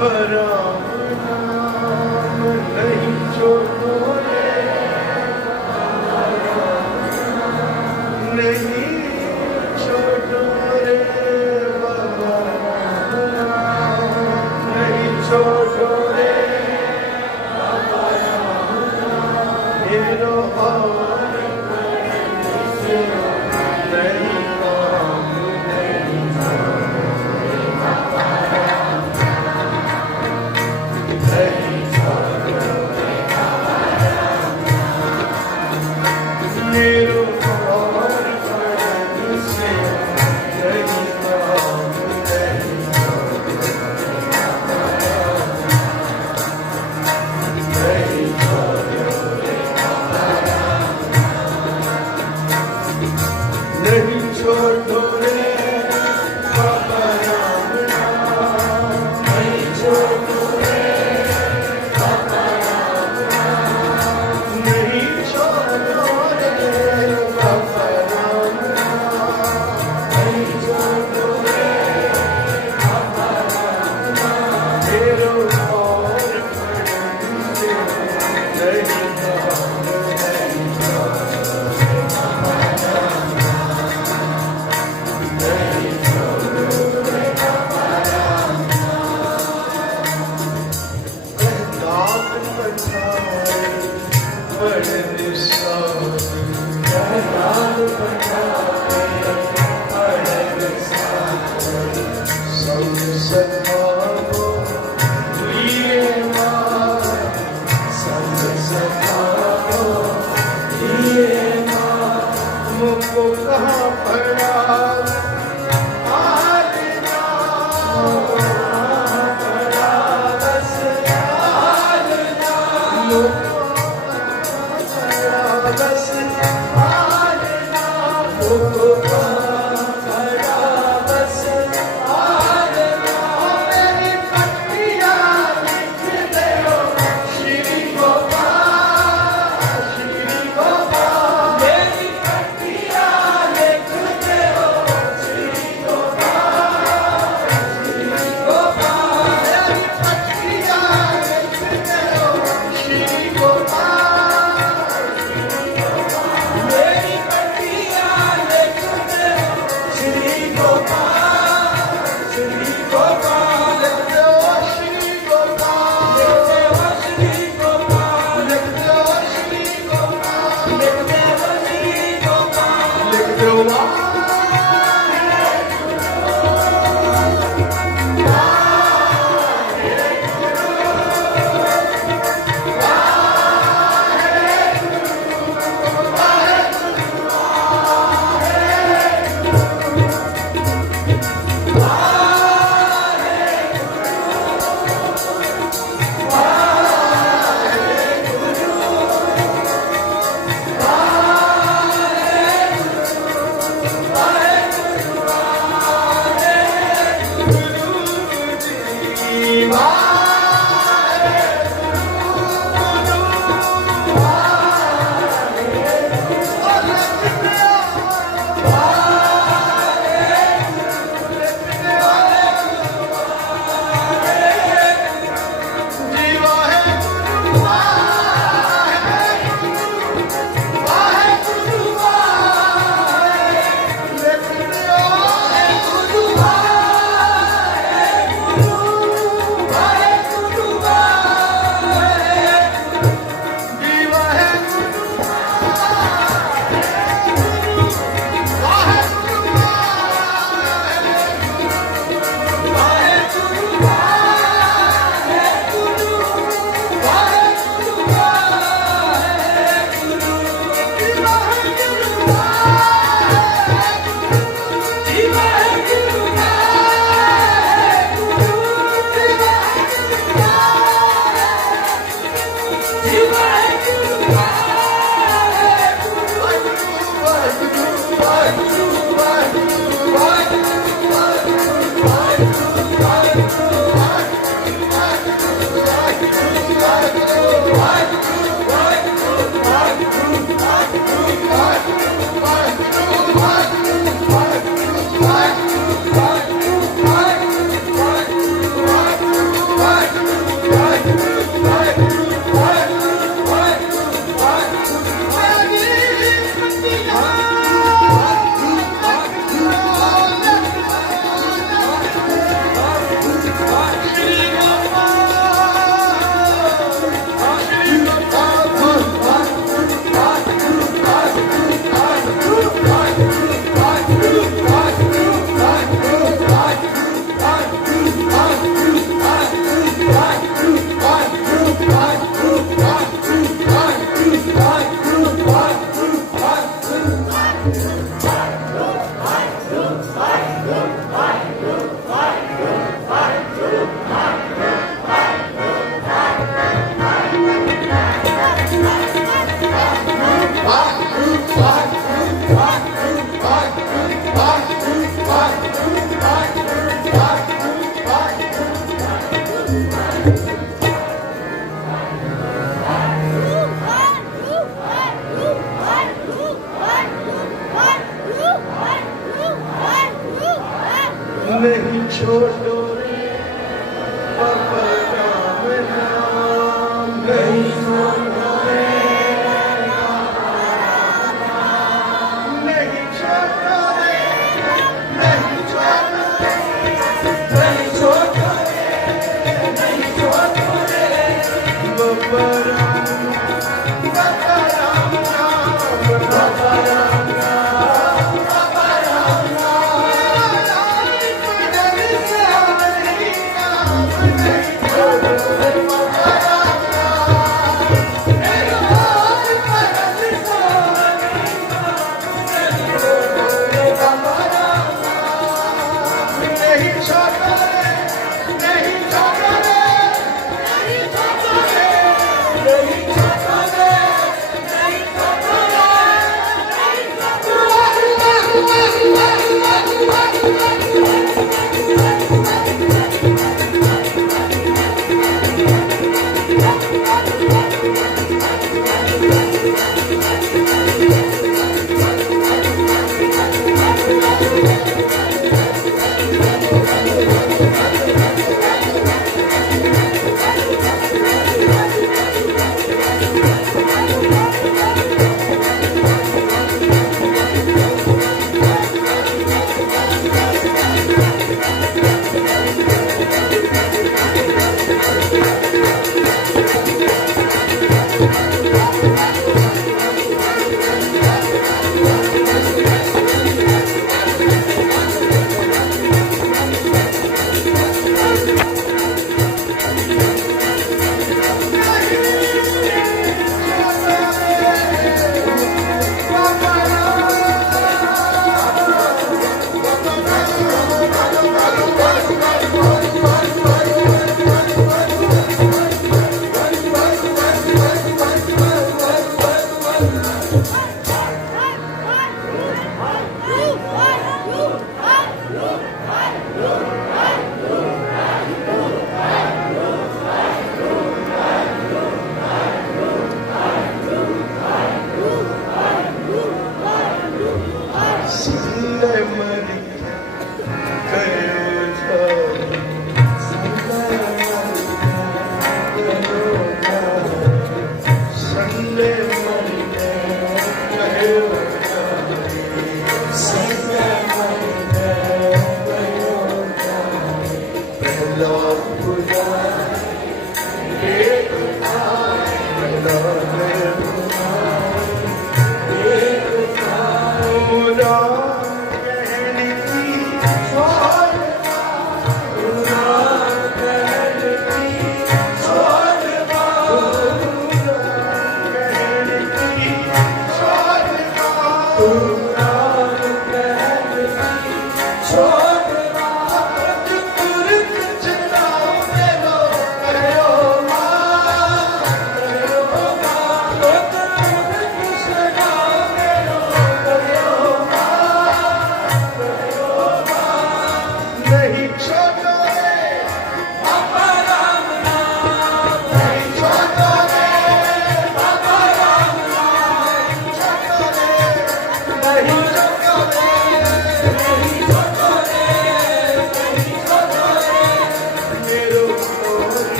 karanlığına Ey çok मुझको कहाँ पड़ा sure.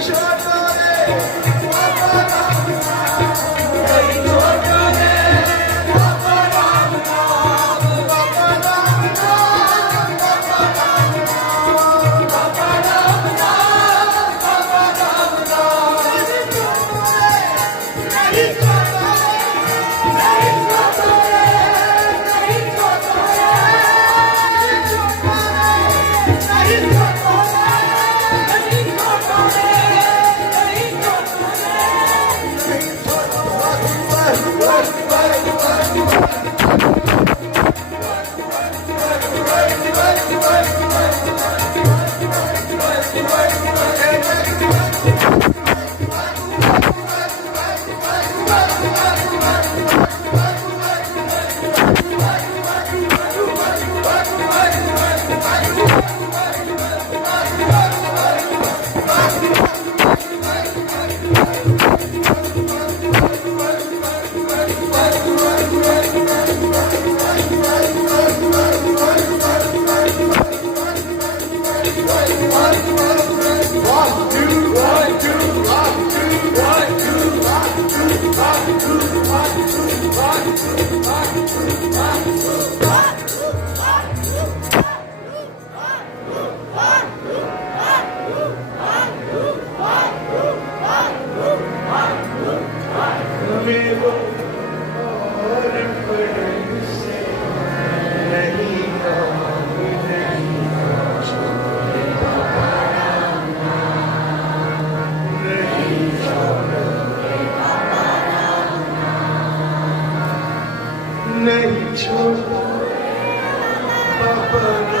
সরকারে Pittsburgh.